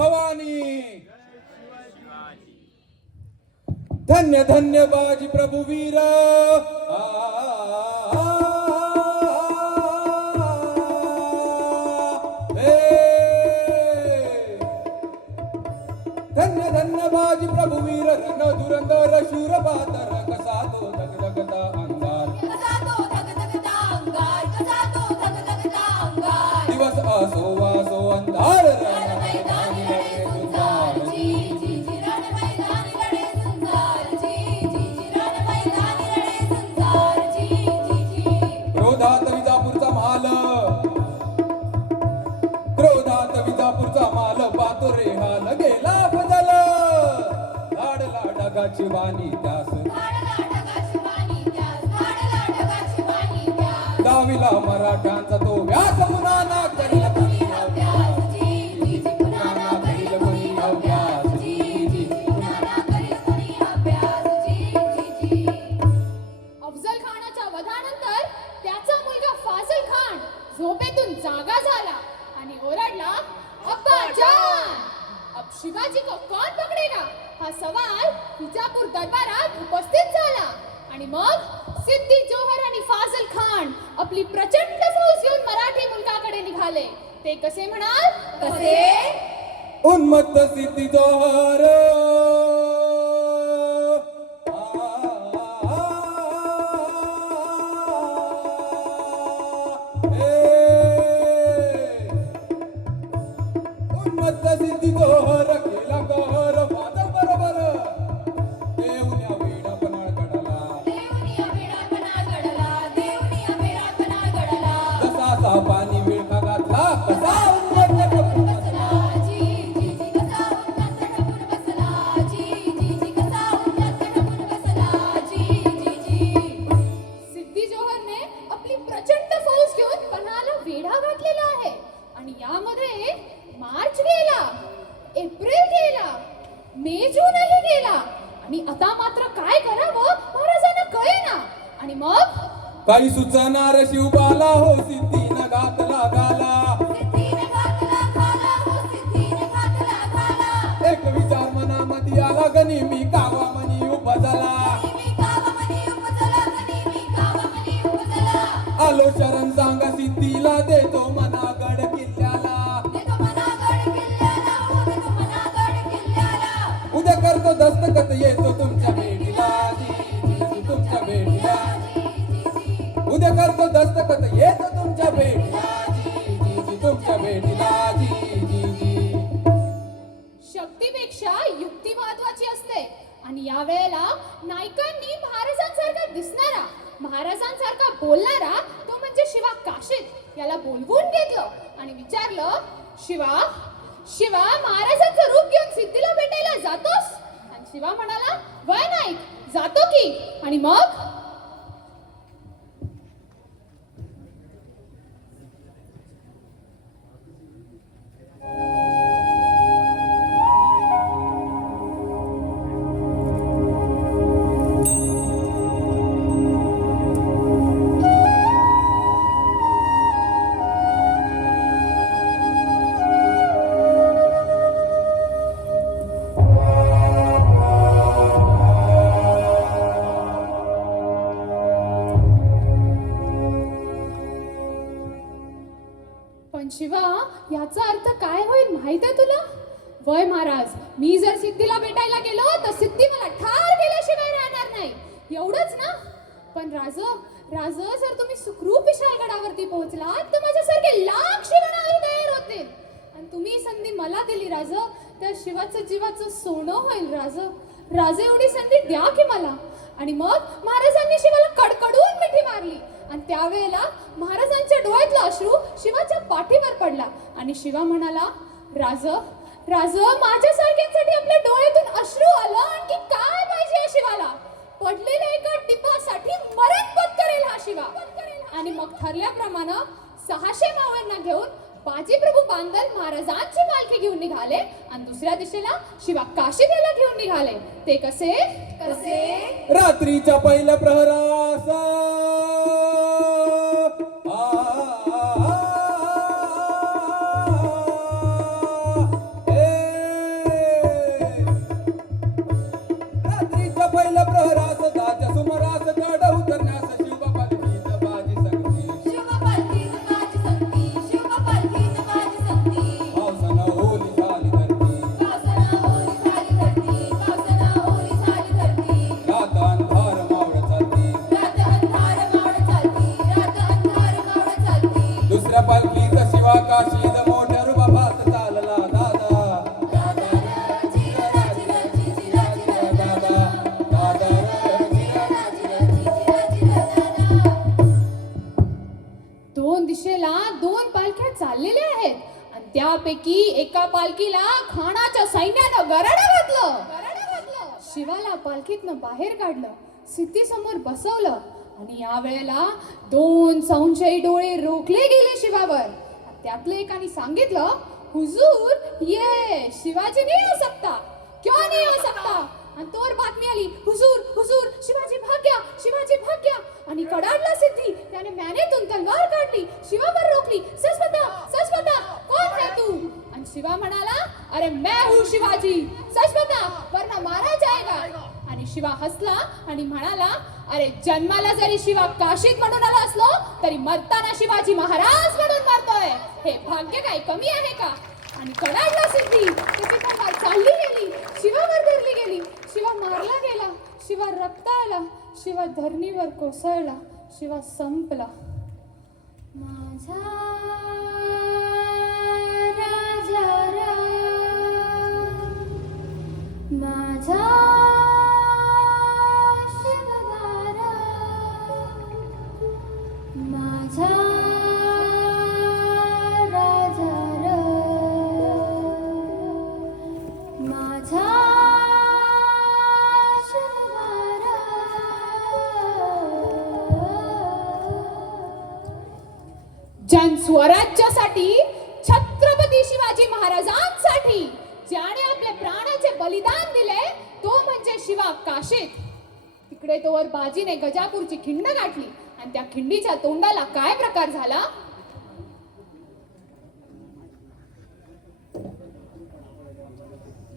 भवानी. धन्य धन्य बाजी प्रभू वीर. धन्य धन्य बाजी प्रभु वीर रण धुरंधर शूर बहादर कसा तो धगधगता अंगार. दिवस असो वासो अंधार रण मैदानी लढे झुंजार. क्रोधात विजापूरचा माल. क्रोधात विजापूरचा माल पातोरे हाल गेला बदल. लाडला ढगाची वाणी त्यास. डावीला मराठ्यांचा तो व्यास मुलाना करील कोणी अभ्यास. पुन्हा करील कोणी अभ्यास. अफजल खानाच्या वधानंतर त्याचा मुलगा फाजल खान झोपेतून जागा झाला आणि ओरडला, अब्बाजान, अब शिवाजी को कौन पकडेगा? हा सवाल विजापूर दरबारात उपस्थित झाला. आणि मग सिद्दी जोहर आणि फाजल खान आपली प्रचंड फौज घेऊन मराठी मुलकाकडे निघाले. ते कसे म्हणाल? कसे? उन्मत्त सिद्धी जोहर. उन्मत्त सिद्धी जोहर केला कहर फादल बरोबर. देऊया वेडा पणाळ कडला. जसा पाणी विळखा घातला कसा उन्मत्त टपून बसला. सिद्दी जोहरने आपली प्रचंड फौज घेऊन पन्हाला वेढा घातलेला आहे. आणि यामध्ये मार्च गेला, एप्रिल गेला, मे जूनही गेला. आणि आता मात्र काय करावं महाराजांना कळेना. आणि मग काही सुचणार शिवबाला हो सिद्धीनं घातला घाला. एक विचार मनामध्ये आला गणी मी कावा मनी उपजला. आलो शरण सांगा सिद्धीला देतो मनागड किल्ल्याला. उद्या करतो दस्तखत येतो तुमच्या भेटीला. तुमच्या भेटीला उद्या करतो दस्तखत येतो तुमच्या भेटीला. तुमच्या भेटीला. शक्तीपेक्षा युक्ती महत्वाची असते. आणि या वेळेला नायकांनी महाराजांसारखा दिसणारा, महाराजांसारखा बोलणारा तो म्हणजे शिवा काशीद याला बोलवून घेतलं आणि विचारलं, शिवा शिवा महाराजांचं रूप घेऊन सिद्धीला भेटायला जातोस? आणि शिवा म्हणाला, वय नाईक, जातो की. आणि मग शिवा, याचा अर्थ काय होईल माहित आहे तुला? वय महाराज, मी जर सिद्धीला भेटायला गेलो तर सिद्धी मला ठार केल्याशिवाय राहणार नाही, एवढंच ना? पण राज जर तुम्ही सुखरूप विशाळगडावरती पोहोचलात तर माझ्यासारखे लाख शिवणाही तयार होतील. आणि तुम्ही संधी मला दिली राज, त्या शिवाचं जीवाचं सोनं होईल राज एवढी संधी द्या की मला. आणि मग महाराजांनी शिवाला कडकडून मिठी मारली आणि त्यावेळेला महाराजांच्या डोळ्यातला अश्रू शिवाच्या पाठीवर पडला आणि शिवा म्हणाला, राज माझ्यासारख्यांसाठी आपल्या डोळ्यातून अश्रू आलं, आणखी काय पाहिजे शिवाला? पडलेल्या एका टिपासाठी मरण पत्करेल हा शिवा. आणि मग ठरल्याप्रमाणे 600 मावळ्यांना घेऊन बाजीप्रभू बांदल महाराजांची पालखी घेऊन निघाले आणि दुसऱ्या दिशेला शिवा काशीद याला घेऊन निघाले. ते कसे? रात्रीच्या पहिल्या प्रहरास त्यापैकी एका पालखीला खानाच्या सैन्यानं गराडं घातलं. शिवाला पालखीतनं बाहेर काढलं, सिद्धीसमोर बसवलं आणि यावेळेला 2 संशयी डोळे रोखले गेले शिवावर. त्यातलं एकाने सांगितलं, हुजूर ये शिवाजी नहीं हो सकता. क्यों नहीं हो सकता? आणि तोवर बातमी आली, हुजूर हुजूर शिवाजी भाग गया, शिवाजी भाग गया. आणि कडाडला सिद्धी, त्याने मॅनेतून तलवार काढली, शिवावर रोखली. सच बता कौन है तू? आणि शिवा म्हणाला, अरे मैं हूँ शिवाजी, सच बता वरना मारा जाएगा. आणि शिवा हसला आणि म्हणाला, अरे जन्माला जरी शिवा काशीत म्हणून आला असलो तरी मरताना शिवाजी महाराज म्हणून मरतोय. हे भाग्य काय कमी आहे का? आणि कडाडला सिद्धी, त्याची तलवार चालली गेली, शिवावर धरली गेली. शिवा मारला गेला, शिवा रक्ताळला, शिवा धरणीवर कोसळला, शिवा संपला. माझा राजा राम, माझा शिवबारा, माझा राजा राम, माझा शिवबारा. जन स्वराज्यासाठी, छत्रपती शिवाजी महाराजांसाठी ज्याने आपले प्राणाचे बलिदान दिले तो म्हणजे शिवा काशीत. तिकडे तोवर बाजीने गजापूरची खिंड गाठली आणि त्या खिंडीच्या तोंडाला काय प्रकार झाला?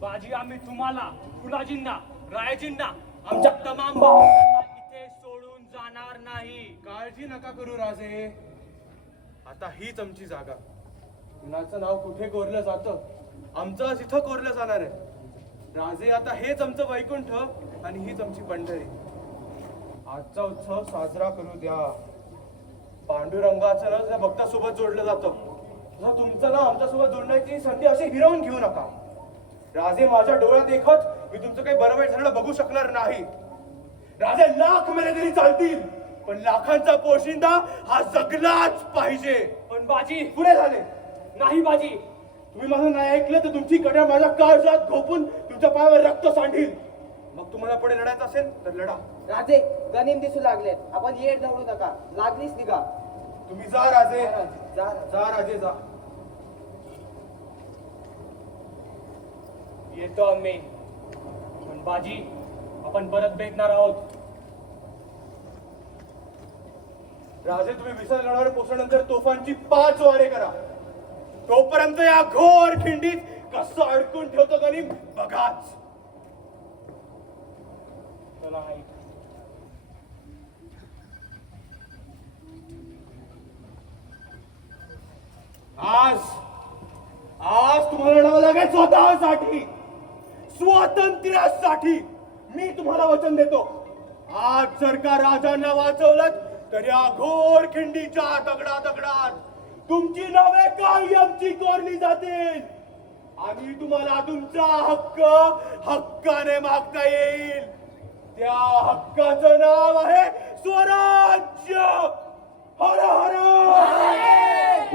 बाजी, आम्ही तुम्हाला, फुलाजींना, रायजींना, आमच्या तमाम भावांना इथे सोडून जाणार नाही. काळजी नका करू राजे, आता हीच आमची जागा. कुणाचं नाव कुठे कोरलं जातं, आमचं इथं कोरलं जाणार आहे. राजे, आता हेच आमचं वैकुंठ आणि हीच आमची पंढरी. आजचा उत्सव साजरा करू द्या. पांडुरंगाचं नाव त्या भक्तासोबत जोडलं जातं. तुमचं नाव आमच्यासोबत जोडण्याची संधी अशी हिरावून घेऊ नका. राजे, माझ्या डोळ्यात देखत मी तुमचं काही बरं वाईट झालेलं बघू शकणार नाही. राजे, लाख मेले तरी चालतील, पण लाखांचा पोशिंदा हा जगलाच पाहिजे. पण बाजी, पुढे झाले नाही बाजी. तुम्ही माझं नाही ऐकलं तर तुमची कड्या माझ्या काळजात घोपून तुमच्या पायावर रक्त सांडील. मग तुम्हाला पुढे लढायचं असेल तर लढा. राजे, गनिम दिसू लागले, आपण येड दवडू नका, लागलीच निघा. तुम्ही जा राजे, जा. जा राजे जा. येतो आम्ही, पण बाजी आपण परत भेटणार आहोत. राजे, तुम्ही विसर लढावर पोहोचल्यानंतर तोफांची 5 वारे करा. तोपर्यंत या घोर खिंडीत कसं अडकून ठेवतो गनिम बघाच. चला आई. आज तुम्हाला लढावं लागेल स्वतःसाठी, स्वातंत्र्यासाठी. मी तुम्हाला वचन देतो, आज जर का राजांना वाचवलं तर या घोर खिंडीच्या दगडात तुमची नावे कायमची कोरली जातील आणि तुम्हाला तुमचा हक्क हक्काने मागता येईल. त्या हक्काचं नाव आहे स्वराज्य. हर हर.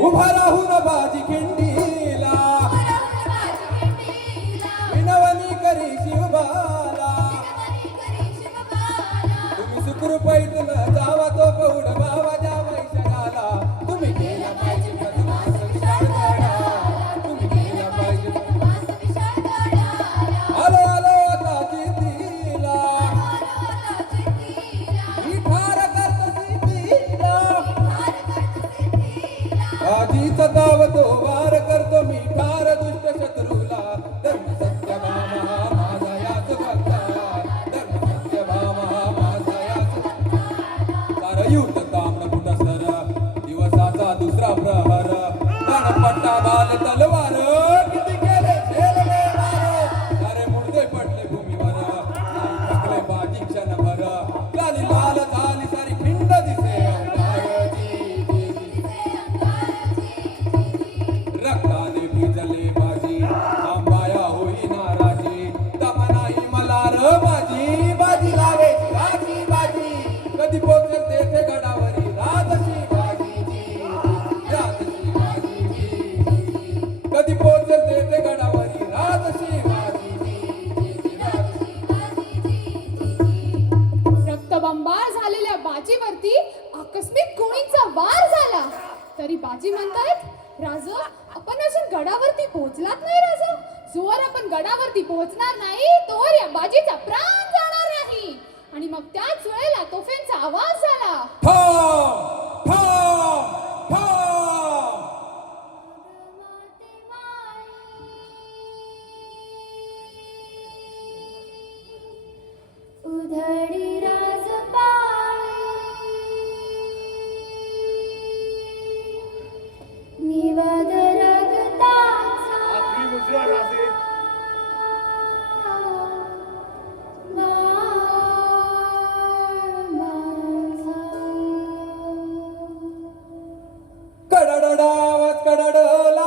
उभा राहून बाजी खिंडीला, विनवणी करी शिवबाला. तुम्ही सुखरूपैतून जावा तो पौड बाबाच्या वैशाला. तुम्ही केला पाहिजे प्रथमास विशाळ गडाला. तुम्ही केला पाहिजे आलो आता कितीला. ही ठार करतो सिद्धीला. आधीच दाव तो वार करतो जोवर आपण गडावरती पोहोचणार नाही तोवर या बाजीचा प्राण जाणार नाही. आणि मग त्याच वेळेला तोफेंचा आवाज झाला. थांब थांब थांब. उधडी निवाद रगताचा आखरी मुजरा राजे. कडडडावत कडडला.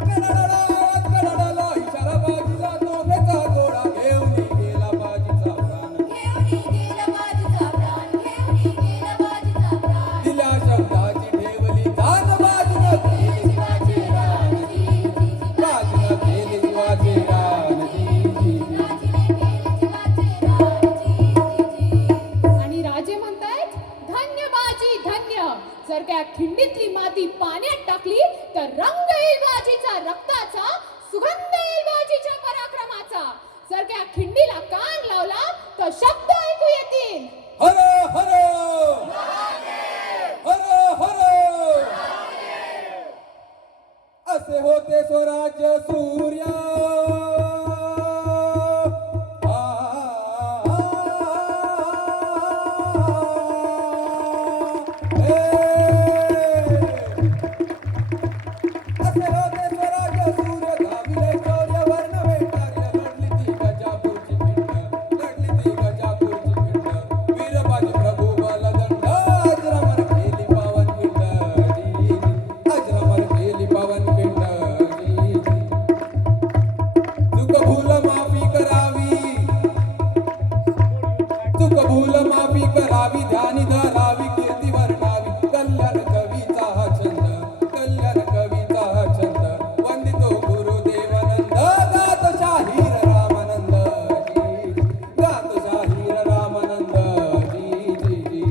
कडडडावत कडडला. इशारा बाजीचा तोफेचा गोळा घेऊन गेला बाजीचा प्राण. दिल्या शब्दाची ठेवली जात बाजूनं केली शिवाजी राणजी. बाजूनं केली शिवाजी राणजी. आणि राजे म्हणतायत धन्य बाजी धन्य. जर त्या खिंडीतली माती पाण्यात टाकली तर रंग येईल बाजीचा रक्ताचा, सुगंध येईल बाजीच्या पराक्रमाचा. जर त्या खिंडीला कान लावला तर शब्द ऐकू येतील. हर हर हर हर. असे होते स्वराज्य सूर्य. असे होते स्वराज्य सूर्य. धाविले शौर्य वर्ण वेटार्य. लढली ती गजापूरची खिंड. लढली ती गजापूरची खिंड. वीरबाजी प्रभू बलदंड. अजरामर केली पावन खिंड. अजरामर केली पावन खिंड. चूक भूल माफी करावी. चूक भूल माफी करावी. ध्यानी धरावी कीर्ती वर्णावी. कल्याण कवीचा हा छंद. कल्याण कवीचा हा छंद. वंदितो गुरुदेवानंद. गात शाहीर रामानंद जी. गात शाहीर रामानंद जी जी जी.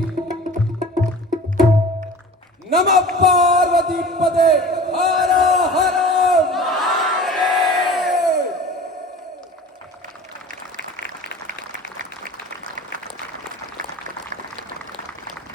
नमः पार्वती पदे. हर हर